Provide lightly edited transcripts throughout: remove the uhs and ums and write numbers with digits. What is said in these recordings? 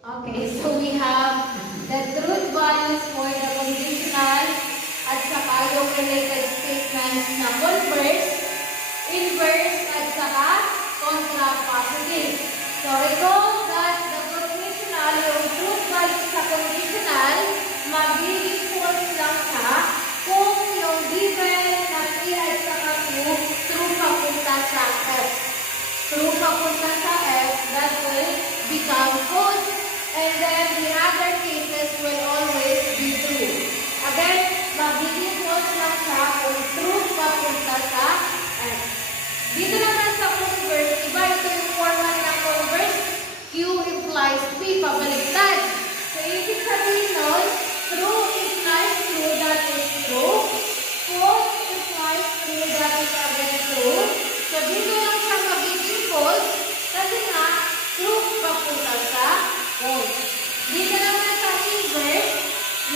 Okay, so we have the truth values for the conditional at saka yung related statements na converse, inverse, at saka contrapositive. So recall that the conditional, yung truth values sa conditional, magiging false lang siya kung yung given na P at saka Q true papunta sa F. True papunta sa F, that will become false. And then the other cases will always be true. Again, magiging false lang siya kung true papunta sa F. Dito naman sa converse, iba ito yung format ng converse. Q implies P, pabaliktad. So, ibig sabihin nun, true implies true, that is true. False implies true, that is again true. So, dito lang siya magiging false kasi nga, true papunta sa false. Dito naman sa inverse,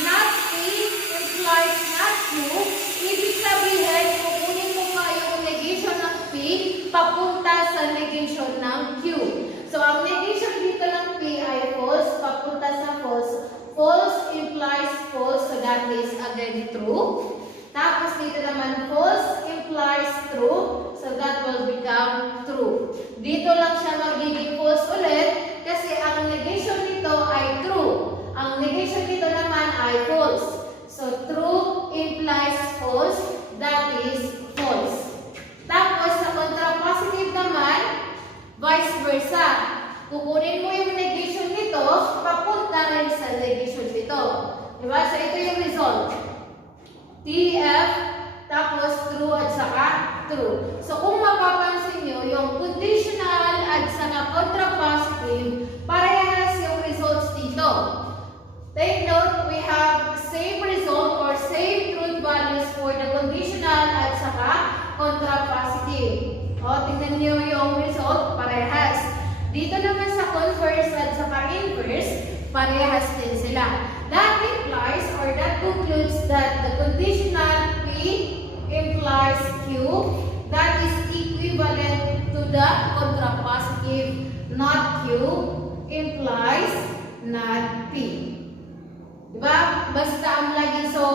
not P implies not Q. Ibig sabihin, kukunin mo pa yung negation ng P papunta sa negation ng Q. So, ang negation dito ng P ay false, papunta sa false. False implies false, so that is again true. Tapos dito naman, false implies true, so that will become true. Dito lang siya magiging false ulit, kasi ang negation nito ay true. Ang negation nito naman ay false. So, true implies false, that is false. Tapos, sa contrapositive naman, vice versa. Kukunin mo yung negation nito, papunta rin sa negation nito. Diba? So, ito yung result. TF, tapos true at saka true. So, kung mapapansin nyo, yung conditional at saka contrapositive, parehas yung results dito. Take note, we have same result or same truth values for the conditional at saka contrapositive. O, tingnan nyo yung result, parehas. Dito naman sa converse at saka inverse, parehas din sila. That implies or that concludes that the conditional P implies Q, that is equivalent to the contrapositive not Q implies not P. Diba? Basta ang lagi so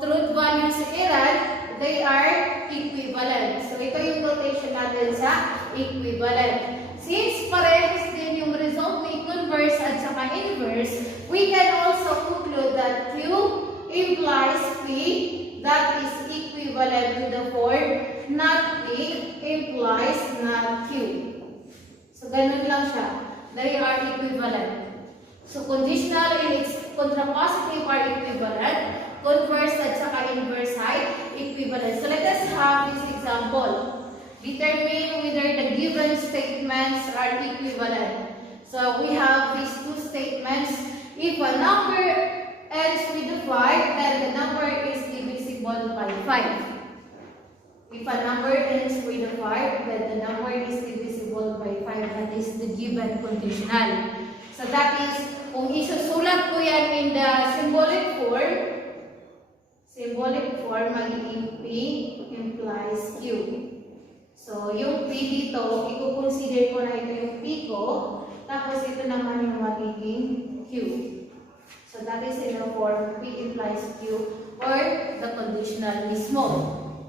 truth values sa Iran, they are equivalent. So ito yung notation natin sa equivalent. Since parehas din yung result ni converse at saka inverse, we can also conclude that Q implies P, that is equivalent to the form not P implies not Q. So ganun lang siya. They are equivalent. So conditional and its contrapositive are equivalent. Converse at saka inverse ay equivalent. So let us have this example. Determine whether the given statements are equivalent. So we have these two statements. If a number ends with a 5, then the number is divisible by 5. If a number ends with a 5, then the number is divisible by 5. That is the given conditional. So that is, kung isusulat ko yan in the symbolic form, magiging P implies Q. So, yung P dito, i-consider ko na ito yung P ko, tapos ito naman yung magiging Q. So, that is in the form P implies Q or the conditional mismo.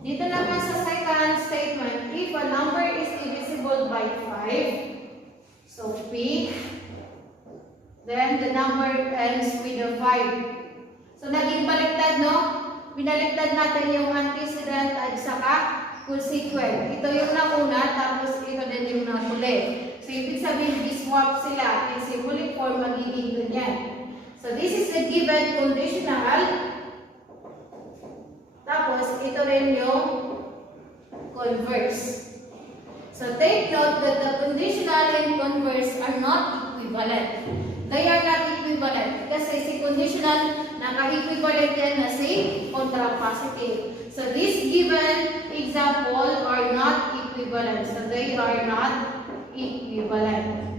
Dito naman sa second statement, if a number is divisible by 5, so P, then the number ends with a 5. So, naging baliktad, no? Binaliktad natin yung antecedent at saka consequent. Ito yung nauna, tapos ito din yung nahuli. So, ibig sabihin, diswap sila. In symbolic form, magiging ganyan. So, this is the given conditional. Tapos, ito rin yung converse. So, take note that the conditional and converse are not equivalent. They are not equivalent. Kasi si conditional, naka-equivalent yan na si contrapositive. So, this given example are not equivalent. So, they are not equivalent.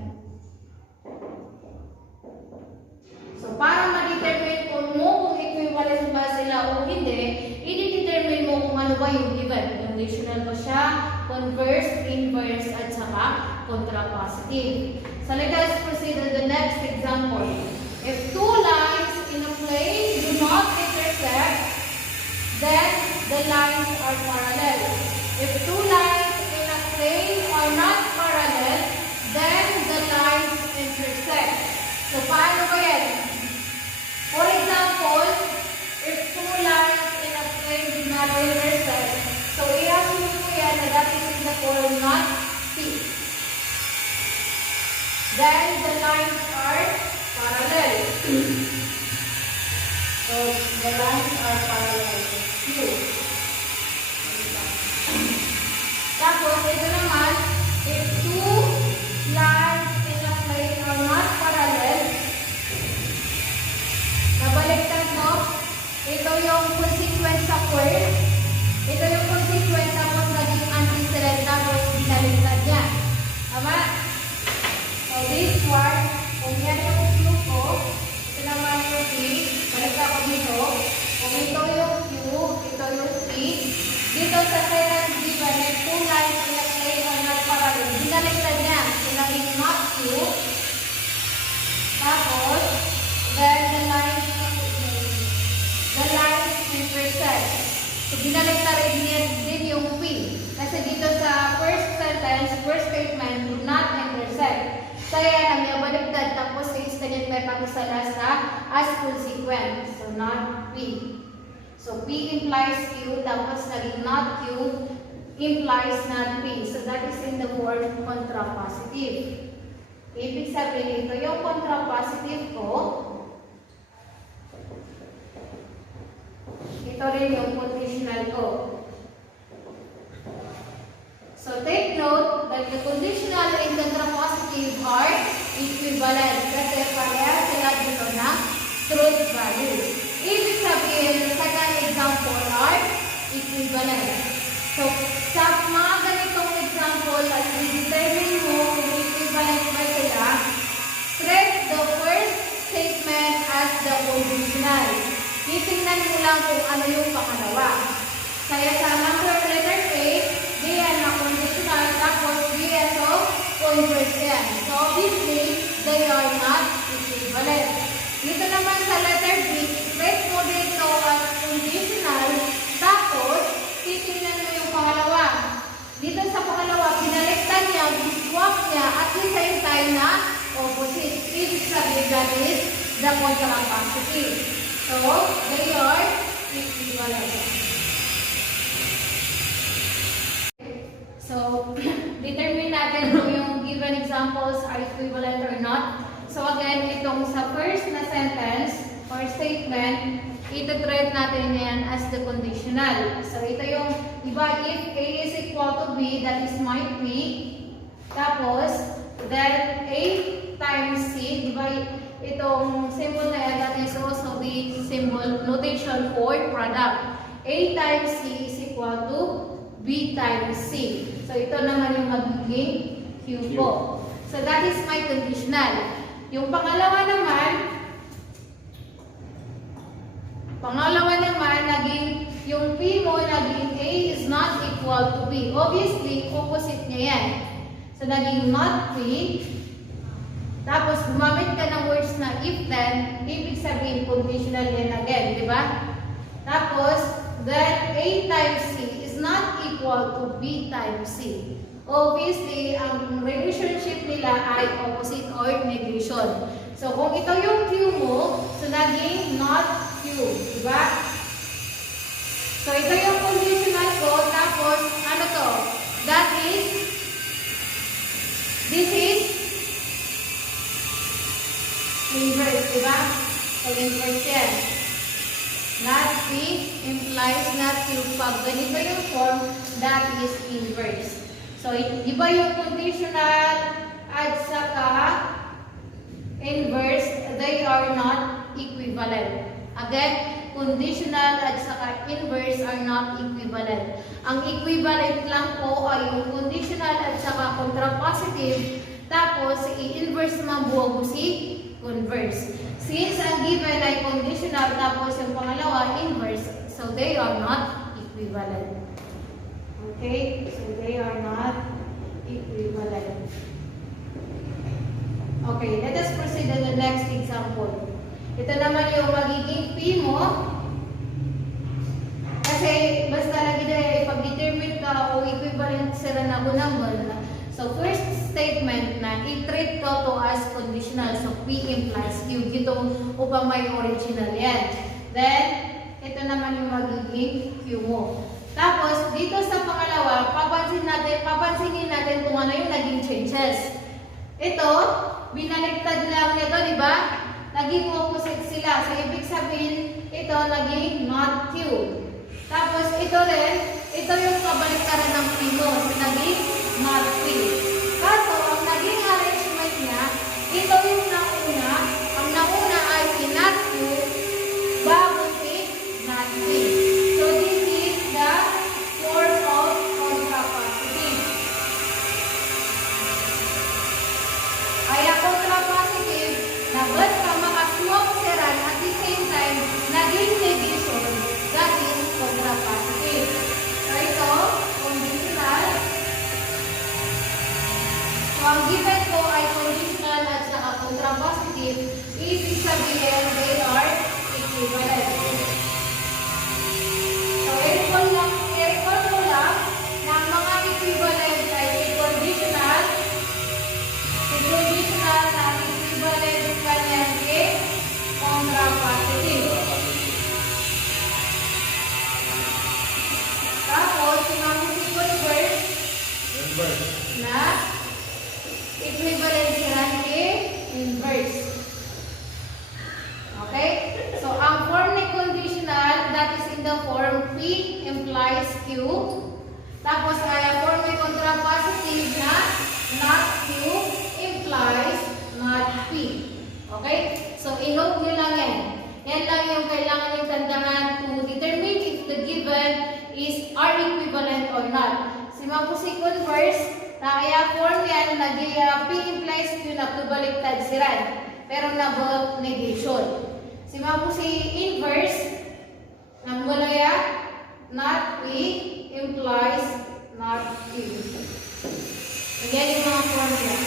So, para ma-determine kung equivalent ba sila o hindi, i-determine mo kung ano ba yung given. Conditional ba siya, converse, inverse, at saka contrapositive. So let us proceed to the next example. the form not P. Then the lines are parallel. So the lines are parallel. Q. Tapos ito naman, if two lines in a plane are not parallel, nabaliktad mo, ito yung consequence sa curve. Ito yung consequence tapos naging antecedent tapos binaliktad niya. Tama? So this one, kung yan yung Q ko, ito naman yung P, baliktad ko dito. Kung ito yung Q, ito yung P, dito sa second given, may two lines in the plane are not parallel. Binaliktad niya. So naging not Q. Tapos, then the lines intersect. So, binaliktad rin din yung P. Kasi dito sa first sentence, first statement, do not intersect. So, yan ang baliktad. Tapos, i-extended may pakusala sa as consequence. So, not P. So, P implies Q. Tapos, naging not Q implies not P. So, that is in the word contrapositive. Ibig sabihin, ito yung contrapositive ko. Ito rin yung conditional ko. So, take note that the conditional and contrapositive are equivalent kasi pareha sila dito ng truth values. Ibig sabihin, the second example are equivalent. So, sa mga ganitong example, at i-determine mo kung equivalent ba sila, treat the first statement as the conditional. Titingnan mo lang kung ano yung pangalawa. Kaya sa number letter A, diyan na conditional, tapos diyan so converse yan. So obviously, they are not equivalent. Dito naman sa letter B, treat mo dito as conditional, tapos titingnan mo yung pangalawa. Dito sa pangalawa, binaliktad niya, swap niya, at the same time na opposite. Ibig sabihin that is the contrapositive. So, they are equivalent. So, determine natin kung yung given examples are equivalent or not. So, again, itong sa first na sentence or statement, ito-treat natin yan as the conditional. So, ito yung, diba, if A is equal to B, that is might be. Tapos, then A times C, diba, itong symbol na yan, that is also the symbol notation for product. A times C is equal to B times C. So, ito naman yung magiging Q po. So, that is my conditional. Yung pangalawa naman, naging, yung P mo, naging A is not equal to B. Obviously, opposite niya yan. So, naging not P. Tapos, gumamit ka ng words na if then, ibig sabihin conditional yan again, di ba? Tapos, then A times C is not equal to B times C. Obviously, ang relationship nila ay opposite or negation. So, kung ito yung Q mo, so naging not Q, di ba? So, ito yung conditional ko, tapos, ano to? That is, this is inverse, di ba? So, inverse yan. Not P implies not Q. Pag ganito yung form, that is inverse. So, di ba yung conditional at saka inverse, they are not equivalent. Again, conditional at saka inverse are not equivalent. Ang equivalent lang po ay yung conditional at saka contrapositive, tapos i-inverse naman buo mo si converse. Since ang given ay conditional tapos yung pangalawa inverse, so they are not equivalent. Okay? So they are not equivalent. Okay, let us proceed to the next example. Ito naman yung magiging P mo. Kasi basta lagi na ipag-determine ka o equivalent sila na number. So first statement na i-treat ko to as conditional. So P implies Q. Dito upang may original yan. Then, ito naman yung magiging Q mo. Tapos, dito sa pangalawa, papansinin natin kung ano yung naging changes. Ito, binaliktad lang nito, di ba? Naging opposite sila. So, ibig sabihin, ito naging not Q. Tapos, ito rin, ito yung kabaliktaran ng P mo. So, naging not P. Kaso, ang naging arrangement niya, ito yung nauna. Ang nauna ay si not Q, bago si not P. So, this is the form of contrapositive. Kaya contrapositive, na basta makasmok seran at the same time, naging negation, that is contrapositive. So, ito, conditional. So, ang given ko ay conditional at saka contrapositive, ibig sabihin, they are equivalent. So, i-recall mo lang na ang mga equivalent ay si conditional na equivalent kanya kay contrapositive. Tapos, sinamang si converse na equivalent sila kay inverse. Okay? So, ang form ni conditional, that is in the form P implies Q. Tapos, ay form ni contrapositive na not Q implies not P. Okay? So, i-note nyo lang yan. Yan lang yung kailangan yung tandaan to determine if the given is are equivalent or not. Si Mapusi converse, na kaya form yan, P implies Q na kubaliktad si Rad. Pero nabo negation. Si Mapusi inverse, nang mulaya, not P implies not Q. Yan yung mga formula.